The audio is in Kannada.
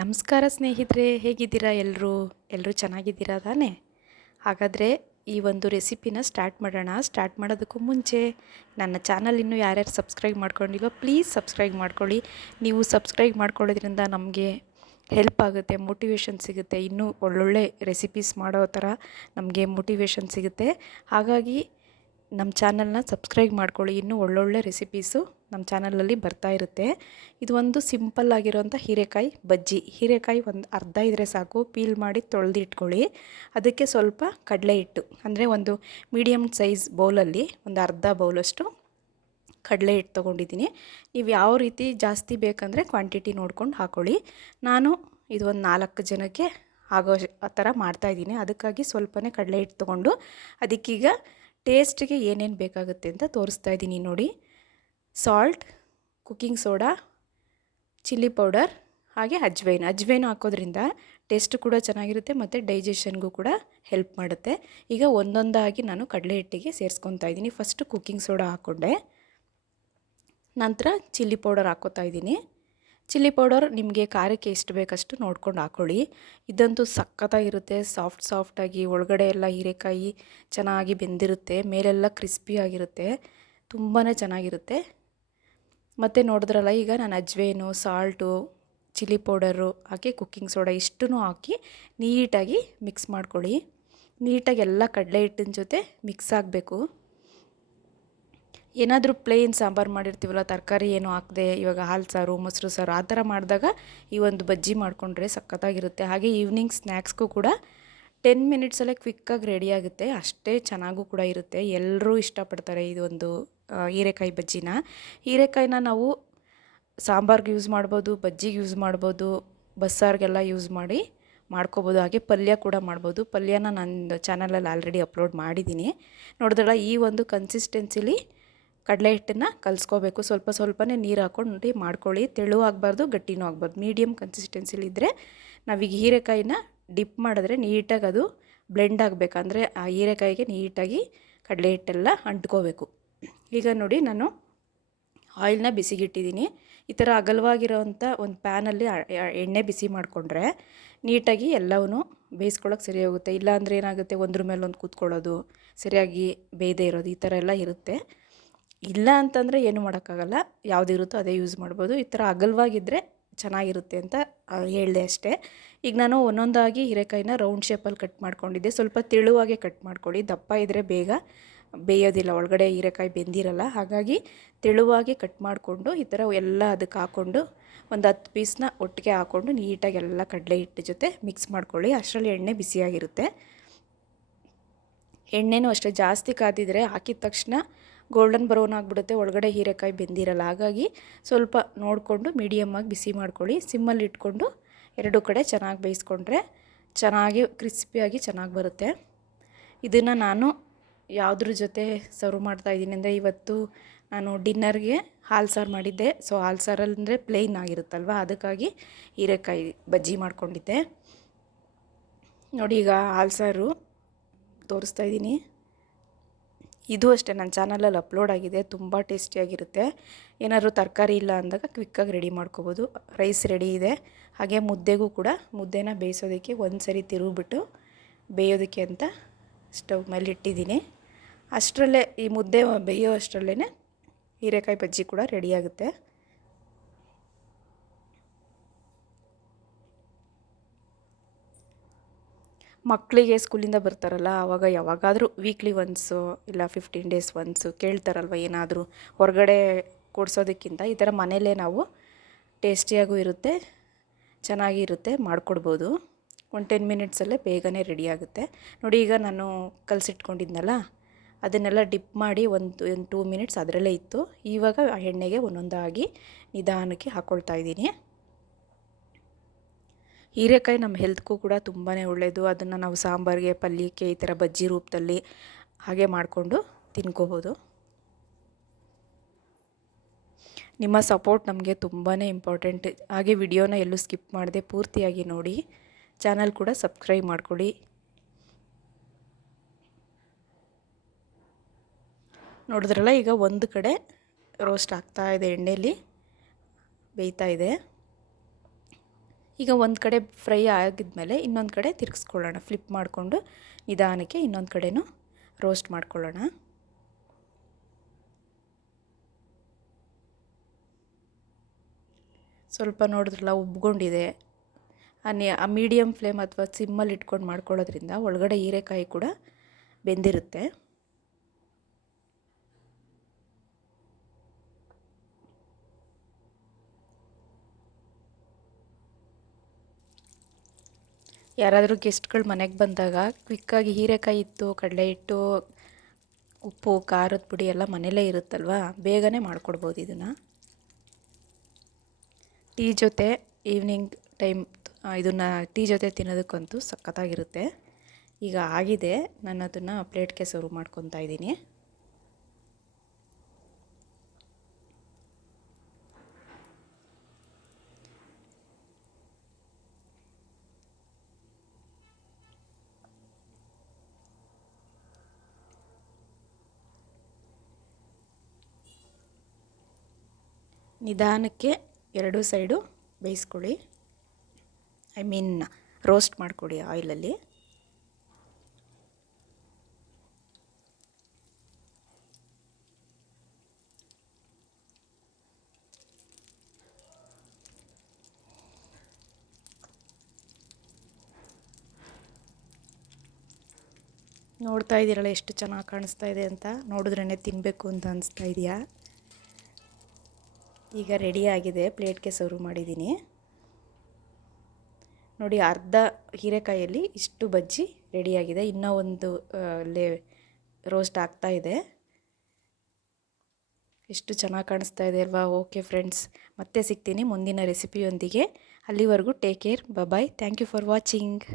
ನಮಸ್ಕಾರ ಸ್ನೇಹಿತರೆ, ಹೇಗಿದ್ದೀರಾ? ಎಲ್ಲರೂ ಚೆನ್ನಾಗಿದ್ದೀರಾ ತಾನೇ? ಹಾಗಾದರೆ ಈ ಒಂದು ರೆಸಿಪಿನ ಸ್ಟಾರ್ಟ್ ಮಾಡೋಣ. ಸ್ಟಾರ್ಟ್ ಮಾಡೋದಕ್ಕೂ ಮುಂಚೆ ನನ್ನ ಚಾನಲ್ ಇನ್ನೂ ಯಾರ್ಯಾರು ಸಬ್ಸ್ಕ್ರೈಬ್ ಮಾಡ್ಕೊಂಡಿಲ್ವೋ ಪ್ಲೀಸ್ ಸಬ್ಸ್ಕ್ರೈಬ್ ಮಾಡ್ಕೊಳ್ಳಿ. ನೀವು ಸಬ್ಸ್ಕ್ರೈಬ್ ಮಾಡ್ಕೊಳ್ಳೋದ್ರಿಂದ ನಮಗೆ ಹೆಲ್ಪ್ ಆಗುತ್ತೆ, ಮೋಟಿವೇಶನ್ ಸಿಗುತ್ತೆ, ಇನ್ನೂ ಒಳ್ಳೊಳ್ಳೆ ರೆಸಿಪೀಸ್ ಮಾಡೋ ಥರ ನಮಗೆ ಮೋಟಿವೇಶನ್ ಸಿಗುತ್ತೆ. ಹಾಗಾಗಿ ನಮ್ಮ ಚಾನಲ್ನ ಸಬ್ಸ್ಕ್ರೈಬ್ ಮಾಡ್ಕೊಳ್ಳಿ. ಇನ್ನೂ ಒಳ್ಳೊಳ್ಳೆ ರೆಸಿಪೀಸು ನಮ್ಮ ಚಾನಲಲ್ಲಿ ಬರ್ತಾ ಇರುತ್ತೆ. ಇದು ಒಂದು ಸಿಂಪಲ್ ಆಗಿರೋಂಥ ಹೀರೆಕಾಯಿ ಬಜ್ಜಿ. ಹೀರೆಕಾಯಿ ಒಂದು ಅರ್ಧ ಇದ್ದರೆ ಸಾಕು, ಪೀಲ್ ಮಾಡಿ ತೊಳೆದಿಟ್ಕೊಳ್ಳಿ. ಅದಕ್ಕೆ ಸ್ವಲ್ಪ ಕಡಲೆ ಹಿಟ್ಟು, ಅಂದರೆ ಒಂದು ಮೀಡಿಯಮ್ ಸೈಜ್ ಬೌಲಲ್ಲಿ ಒಂದು ಅರ್ಧ ಬೌಲಷ್ಟು ಕಡಲೆ ಹಿಟ್ಟು ತೊಗೊಂಡಿದ್ದೀನಿ. ನೀವು ಯಾವ ರೀತಿ ಜಾಸ್ತಿ ಬೇಕಂದರೆ ಕ್ವಾಂಟಿಟಿ ನೋಡ್ಕೊಂಡು ಹಾಕ್ಕೊಳ್ಳಿ. ನಾನು ಇದು ಒಂದು 4 ಜನಕ್ಕೆ ಆಗೋ ಆ ಥರ ಮಾಡ್ತಾಯಿದ್ದೀನಿ. ಅದಕ್ಕಾಗಿ ಸ್ವಲ್ಪನೇ ಕಡಲೆ ಹಿಟ್ಟು ತೊಗೊಂಡು ಅದಕ್ಕೀಗ ಟೇಸ್ಟಿಗೆ ಏನೇನು ಬೇಕಾಗುತ್ತೆ ಅಂತ ತೋರಿಸ್ತಾ ಇದ್ದೀನಿ ನೋಡಿ. Salt, cooking soda, chilli powder, ಹಾಗೆ ಅಜ್ವೈನ್ ಹಾಕೋದ್ರಿಂದ ಟೇಸ್ಟ್ ಕೂಡ ಚೆನ್ನಾಗಿರುತ್ತೆ ಮತ್ತು ಡೈಜೆಷನ್ಗೂ ಕೂಡ ಹೆಲ್ಪ್ ಮಾಡುತ್ತೆ. ಈಗ ಒಂದೊಂದಾಗಿ ನಾನು ಕಡಲೆ ಹಿಟ್ಟಿಗೆ ಸೇರಿಸ್ಕೊತಾ ಇದ್ದೀನಿ. ಫಸ್ಟು ಕುಕ್ಕಿಂಗ್ ಸೋಡಾ ಹಾಕ್ಕೊಂಡೆ, ನಂತರ ಚಿಲ್ಲಿ ಪೌಡರ್ ಹಾಕ್ಕೋತಾ ಇದ್ದೀನಿ. ಚಿಲ್ಲಿ ಪೌಡರ್ ನಿಮಗೆ ಖಾರಕ್ಕೆ ಎಷ್ಟು ಬೇಕಷ್ಟು ನೋಡ್ಕೊಂಡು ಹಾಕ್ಕೊಳ್ಳಿ. ಇದಂತೂ ಸಖತ್ತಾಗಿರುತ್ತೆ, ಸಾಫ್ಟಾಗಿ, ಒಳಗಡೆ ಎಲ್ಲ ಹೀರೆಕಾಯಿ ಚೆನ್ನಾಗಿ ಬೆಂದಿರುತ್ತೆ, ಮೇಲೆಲ್ಲ ಕ್ರಿಸ್ಪಿಯಾಗಿರುತ್ತೆ, ತುಂಬಾ ಚೆನ್ನಾಗಿರುತ್ತೆ. ಮತ್ತು ನೋಡಿದ್ರಲ್ಲ, ಈಗ ನಾನು ಅಜ್ವೈನು, ಸಾಲ್ಟು, ಚಿಲ್ಲಿ ಪೌಡರು ಹಾಕಿ ಕುಕ್ಕಿಂಗ್ ಸೋಡಾ ಇಷ್ಟನ್ನು ಹಾಕಿ ನೀಟಾಗಿ ಮಿಕ್ಸ್ ಮಾಡ್ಕೊಳ್ಳಿ. ನೀಟಾಗಿ ಎಲ್ಲ ಕಡಲೆ ಹಿಟ್ಟಿನ ಜೊತೆ ಮಿಕ್ಸ್ ಆಗಬೇಕು. ಏನಾದರೂ ಪ್ಲೇನ್ ಸಾಂಬಾರು ಮಾಡಿರ್ತೀವಲ್ಲ, ತರಕಾರಿ ಏನು ಹಾಕದೆ, ಇವಾಗ ಹಾಲು ಸಾರು, ಮೊಸರು ಸಾರು ಆ ಥರ ಮಾಡಿದಾಗ ಈ ಒಂದು ಬಜ್ಜಿ ಮಾಡಿಕೊಂಡ್ರೆ ಸಖತ್ತಾಗಿರುತ್ತೆ. ಹಾಗೆ ಈವ್ನಿಂಗ್ ಸ್ನ್ಯಾಕ್ಸ್ಗೂ ಕೂಡ 10 ಮಿನಿಟ್ಸಲ್ಲೇ ಕ್ವಿಕ್ಕಾಗಿ ರೆಡಿಯಾಗುತ್ತೆ. ಅಷ್ಟೇ ಚೆನ್ನಾಗೂ ಕೂಡ ಇರುತ್ತೆ. ಎಲ್ಲರೂ ಇಷ್ಟಪಡ್ತಾರೆ ಇದೊಂದು ಹೀರೆಕಾಯಿ ಬಜ್ಜಿನ. ಹೀರೆಕಾಯಿನ ನಾವು ಸಾಂಬಾರ್ಗೆ ಯೂಸ್ ಮಾಡ್ಬೋದು, ಬಜ್ಜಿಗೆ ಯೂಸ್ ಮಾಡ್ಬೋದು, ಬಸ್ಸಾರಿಗೆಲ್ಲ ಯೂಸ್ ಮಾಡ್ಕೋಬೋದು. ಹಾಗೆ ಪಲ್ಯ ಕೂಡ ಮಾಡ್ಬೋದು. ಪಲ್ಯನ ನನ್ನ ಚಾನಲಲ್ಲಿ ಆಲ್ರೆಡಿ ಅಪ್ಲೋಡ್ ಮಾಡಿದ್ದೀನಿ. ನೋಡಿದ್ರಲ್ಲ, ಈ ಒಂದು ಕನ್ಸಿಸ್ಟೆನ್ಸಿಲಿ ಕಡಲೆ ಹಿಟ್ಟನ್ನು ಕಲಿಸ್ಕೋಬೇಕು. ಸ್ವಲ್ಪನೇ ನೀರು ಹಾಕ್ಕೊಂಡು ಮಾಡ್ಕೊಳ್ಳಿ. ತೆಳು ಆಗಬಾರ್ದು, ಗಟ್ಟಿನೂ ಆಗಬಾರ್ದು, ಮೀಡಿಯಮ್ ಕನ್ಸಿಸ್ಟೆನ್ಸಿಲಿದ್ದರೆ ನಾವೀಗ ಹೀರೆಕಾಯಿನ ಡಿಪ್ ಮಾಡಿದ್ರೆ ನೀಟಾಗಿ ಅದು ಬ್ಲೆಂಡ್ ಆಗಬೇಕಂದ್ರೆ ಆ ಹೀರೆಕಾಯಿಗೆ ನೀಟಾಗಿ ಕಡಲೆ ಹಿಟ್ಟೆಲ್ಲ ಅಂಟ್ಕೋಬೇಕು. ಈಗ ನೋಡಿ, ನಾನು ಆಯಿಲ್ನ ಬಿಸಿಗಿಟ್ಟಿದ್ದೀನಿ. ಈ ಥರ ಅಗಲವಾಗಿರೋವಂಥ ಒಂದು ಪ್ಯಾನಲ್ಲಿ ಎಣ್ಣೆ ಬಿಸಿ ಮಾಡಿಕೊಂಡ್ರೆ ನೀಟಾಗಿ ಎಲ್ಲವೂ ಬೇಯಿಸ್ಕೊಳ್ಳೋಕೆ ಸರಿ ಹೋಗುತ್ತೆ. ಇಲ್ಲಾಂದರೆ ಏನಾಗುತ್ತೆ, ಒಂದ್ರ ಮೇಲೆ ಒಂದು ಕೂತ್ಕೊಳ್ಳೋದು, ಸರಿಯಾಗಿ ಬೇಯದೇ ಇರೋದು, ಈ ಥರ ಎಲ್ಲ ಇರುತ್ತೆ. ಇಲ್ಲ ಅಂತಂದರೆ ಏನು ಮಾಡೋಕ್ಕಾಗಲ್ಲ, ಯಾವುದಿರುತ್ತೋ ಅದೇ ಯೂಸ್ ಮಾಡ್ಬೋದು. ಈ ಥರ ಅಗಲವಾಗಿದ್ದರೆ ಚೆನ್ನಾಗಿರುತ್ತೆ ಅಂತ ಹೇಳಿದೆ ಅಷ್ಟೇ. ಈಗ ನಾನು ಒಂದೊಂದಾಗಿ ಹೀರೆಕಾಯಿನ ರೌಂಡ್ ಶೇಪಲ್ಲಿ ಕಟ್ ಮಾಡ್ಕೊಂಡಿದ್ದೆ. ಸ್ವಲ್ಪ ತೆಳುವಾಗೆ ಕಟ್ ಮಾಡ್ಕೊಳ್ಳಿ, ದಪ್ಪ ಇದ್ದರೆ ಬೇಗ ಬೇಯೋದಿಲ್ಲ, ಒಳಗಡೆ ಹೀರೆಕಾಯಿ ಬೆಂದಿರಲ್ಲ. ಹಾಗಾಗಿ ತೆಳುವಾಗಿ ಕಟ್ ಮಾಡಿಕೊಂಡು ಈ ಥರ ಎಲ್ಲ ಅದಕ್ಕೆ ಹಾಕ್ಕೊಂಡು ಒಂದು 10 ಪೀಸ್ನ ಒಟ್ಟಿಗೆ ಹಾಕ್ಕೊಂಡು ನೀಟಾಗಿ ಎಲ್ಲ ಕಡಲೆ ಹಿಟ್ಟು ಜೊತೆ ಮಿಕ್ಸ್ ಮಾಡ್ಕೊಳ್ಳಿ. ಅಷ್ಟರಲ್ಲಿ ಎಣ್ಣೆ ಬಿಸಿಯಾಗಿರುತ್ತೆ. ಎಣ್ಣೆನೂ ಅಷ್ಟೇ ಜಾಸ್ತಿ ಕಾದಿದ್ರೆ ಹಾಕಿದ ತಕ್ಷಣ ಗೋಲ್ಡನ್ ಬ್ರೌನ್ ಆಗಿಬಿಡುತ್ತೆ, ಒಳಗಡೆ ಹೀರೆಕಾಯಿ ಬೆಂದಿರಲ್ಲ. ಹಾಗಾಗಿ ಸ್ವಲ್ಪ ನೋಡಿಕೊಂಡು ಮೀಡಿಯಮ್ಮಾಗಿ ಬಿಸಿ ಮಾಡ್ಕೊಳ್ಳಿ. ಸಿಮ್ಮಲ್ಲಿ ಇಟ್ಕೊಂಡು 2 ಕಡೆ ಚೆನ್ನಾಗಿ ಬೇಯಿಸ್ಕೊಂಡ್ರೆ ಚೆನ್ನಾಗಿ ಕ್ರಿಸ್ಪಿಯಾಗಿ ಚೆನ್ನಾಗಿ ಬರುತ್ತೆ. ಇದನ್ನು ನಾನು ಯಾವುದ್ರ ಜೊತೆ ಸರ್ವ್ ಮಾಡ್ತಾಯಿದ್ದೀನಿ ಅಂದರೆ, ಇವತ್ತು ನಾನು ಡಿನ್ನರ್ಗೆ ಹಾಲು ಸಾರು ಮಾಡಿದ್ದೆ. ಸೊ ಹಾಲು ಸಾರಲ್ಲಿ ಅಂದರೆ ಪ್ಲೇನ್ ಆಗಿರುತ್ತಲ್ವ, ಅದಕ್ಕಾಗಿ ಹೀರೆಕಾಯಿ ಬಜ್ಜಿ ಮಾಡ್ಕೊಂಡಿದ್ದೆ. ನೋಡಿ, ಈಗ ಹಾಲು ಸಾರು ತೋರಿಸ್ತಾ ಇದ್ದೀನಿ. ಇದು ಅಷ್ಟೇ ನನ್ನ ಚಾನಲಲ್ಲಿ ಅಪ್ಲೋಡ್ ಆಗಿದೆ. ತುಂಬ ಟೇಸ್ಟಿಯಾಗಿರುತ್ತೆ. ಏನಾದರೂ ತರಕಾರಿ ಇಲ್ಲ ಅಂದಾಗ ಕ್ವಿಕ್ಕಾಗಿ ರೆಡಿ ಮಾಡ್ಕೋಬೋದು. ರೈಸ್ ರೆಡಿ ಇದೆ. ಹಾಗೆ ಮುದ್ದೆಗೂ ಕೂಡ, ಮುದ್ದೆನ ಬೇಯಿಸೋದಕ್ಕೆ ಒಂದು ಸರಿ ತಿರುಗಿಬಿಟ್ಟು ಬೇಯೋದಕ್ಕೆ ಅಂತ ಸ್ಟವ್ ಮೇಲೆ ಇಟ್ಟಿದ್ದೀನಿ. ಅಷ್ಟರಲ್ಲೇ ಈ ಮುದ್ದೆ ಬೇಯೋ ಅಷ್ಟರಲ್ಲೇ ಹೀರೆಕಾಯಿ ಬಜ್ಜಿ ಕೂಡ ರೆಡಿಯಾಗುತ್ತೆ. ಮಕ್ಕಳಿಗೆ ಸ್ಕೂಲಿಂದ ಬರ್ತಾರಲ್ಲ, ಆವಾಗ ಯಾವಾಗಾದರೂ ವೀಕ್ಲಿ ಒನ್ಸು ಇಲ್ಲ 15 ಡೇಸ್ ಒನ್ಸು ಕೇಳ್ತಾರಲ್ವ, ಏನಾದರೂ ಹೊರಗಡೆ ಕೊಡಿಸೋದಕ್ಕಿಂತ ಈ ಥರ ಮನೇಲೇ ನಾವು ಟೇಸ್ಟಿಯಾಗೂ ಇರುತ್ತೆ, ಚೆನ್ನಾಗಿರುತ್ತೆ, ಮಾಡಿಕೊಡ್ಬೋದು. ಒಂದು 10 ಮಿನಿಟ್ಸಲ್ಲೇ ಬೇಗನೆ ರೆಡಿಯಾಗುತ್ತೆ. ನೋಡಿ, ಈಗ ನಾನು ಕಲಸಿಟ್ಕೊಂಡಿದ್ನಲ್ಲ ಅದನ್ನೆಲ್ಲ ಡಿಪ್ ಮಾಡಿ ಒಂದು 2 ಮಿನಿಟ್ಸ್ ಅದರಲ್ಲೇ ಇತ್ತು. ಇವಾಗ ಆ ಎಣ್ಣೆಗೆ ಒಂದೊಂದಾಗಿ ನಿಧಾನಕ್ಕೆ ಹಾಕ್ಕೊಳ್ತಾ ಇದ್ದೀನಿ. ಹೀರೆಕಾಯಿ ನಮ್ಮ ಹೆಲ್ತ್ಗೂ ಕೂಡ ತುಂಬಾ ಒಳ್ಳೆಯದು. ಅದನ್ನು ನಾವು ಸಾಂಬಾರಿಗೆ, ಪಲ್ಯಕ್ಕೆ, ಈ ಥರ ಬಜ್ಜಿ ರೂಪದಲ್ಲಿ ಹಾಗೆ ಮಾಡಿಕೊಂಡು ತಿನ್ಕೋಬೋದು. ನಿಮ್ಮ ಸಪೋರ್ಟ್ ನಮಗೆ ತುಂಬಾ ಇಂಪಾರ್ಟೆಂಟ್. ಹಾಗೆ ವಿಡಿಯೋನ ಎಲ್ಲೂ ಸ್ಕಿಪ್ ಮಾಡದೆ ಪೂರ್ತಿಯಾಗಿ ನೋಡಿ. ಚಾನಲ್ ಕೂಡ ಸಬ್ಸ್ಕ್ರೈಬ್ ಮಾಡ್ಕೊಳ್ಳಿ. ನೋಡಿದ್ರಲ್ಲ, ಈಗ ಒಂದು ಕಡೆ ರೋಸ್ಟ್ ಆಗ್ತಾ ಇದೆ, ಎಣ್ಣೆಯಲ್ಲಿ ಬೇಯ್ತಾ ಇದೆ. ಈಗ ಒಂದು ಕಡೆ ಫ್ರೈ ಆಗಿದ್ಮೇಲೆ ಇನ್ನೊಂದು ಕಡೆ ತಿರುಗಿಸ್ಕೊಳ್ಳೋಣ. ಫ್ಲಿಪ್ ಮಾಡಿಕೊಂಡು ನಿಧಾನಕ್ಕೆ ಇನ್ನೊಂದು ಕಡೆನೂ ರೋಸ್ಟ್ ಮಾಡ್ಕೊಳ್ಳೋಣ. ಸ್ವಲ್ಪ ನೋಡಿದ್ರಲ್ಲ ಉಬ್ಕೊಂಡಿದೆ. ಆ ಮೀಡಿಯಮ್ ಫ್ಲೇಮ್ ಅಥವಾ ಸಿಮ್ಮಲ್ಲಿ ಇಟ್ಕೊಂಡು ಮಾಡ್ಕೊಳ್ಳೋದ್ರಿಂದ ಒಳಗಡೆ ಹೀರೆಕಾಯಿ ಕೂಡ ಬೆಂದಿರುತ್ತೆ. ಯಾರಾದರೂ ಗೆಸ್ಟ್ಗಳು ಮನೆಗೆ ಬಂದಾಗ ಕ್ವಿಕ್ಕಾಗಿ ಹೀರೆಕಾಯಿ ಇತ್ತು, ಕಡಲೆ ಹಿಟ್ಟು, ಉಪ್ಪು, ಖಾರದ ಪುಡಿ ಎಲ್ಲ ಮನೇಲೇ ಇರುತ್ತಲ್ವ, ಬೇಗನೆ ಮಾಡಿಕೊಡ್ಬೋದು ಇದನ್ನು. ಟೀ ಜೊತೆ ಈವ್ನಿಂಗ್ ಟೈಮ್ ಇದನ್ನು ಟೀ ಜೊತೆ ತಿನ್ನೋದಕ್ಕಂತೂ ಸಖತ್ತಾಗಿರುತ್ತೆ. ಈಗ ಆಗಿದೆ, ನಾನು ಅದನ್ನು ಪ್ಲೇಟ್ಗೆ ಸರ್ವ್ ಮಾಡ್ಕೊತಾ ಇದ್ದೀನಿ. ನಿಧಾನಕ್ಕೆ ಎರಡೂ ಸೈಡು ಬೇಯಿಸ್ಕೊಳ್ಳಿ, ರೋಸ್ಟ್ ಮಾಡಿಕೊಡಿ ಆಯಿಲಲ್ಲಿ. ನೋಡ್ತಾ ಇದ್ದೀರಲ್ಲ ಎಷ್ಟು ಚೆನ್ನಾಗಿ ಕಾಣಿಸ್ತಾ ಇದೆ ಅಂತ, ನೋಡಿದ್ರೇ ತಿನ್ನಬೇಕು ಅಂತ ಅನಿಸ್ತಾ ಇದೆಯಾ? ಈಗ ರೆಡಿಯಾಗಿದೆ, ಪ್ಲೇಟ್ಗೆ ಸರ್ವ್ ಮಾಡಿದ್ದೀನಿ. ನೋಡಿ, ಅರ್ಧ ಹೀರೆಕಾಯಲ್ಲಿ ಇಷ್ಟು ಬಜ್ಜಿ ರೆಡಿಯಾಗಿದೆ. ಇನ್ನೂ ಒಂದು ರೋಸ್ಟ್ ಆಗ್ತಾ ಇದೆ. ಎಷ್ಟು ಚೆನ್ನಾಗಿ ಕಾಣಿಸ್ತಾ ಇದೆ ಅಲ್ವಾ? ಓಕೆ ಫ್ರೆಂಡ್ಸ್, ಮತ್ತೆ ಸಿಗ್ತೀನಿ ಮುಂದಿನ ರೆಸಿಪಿಯೊಂದಿಗೆ. ಅಲ್ಲಿವರೆಗೂ take care, bye. Thank you for watching.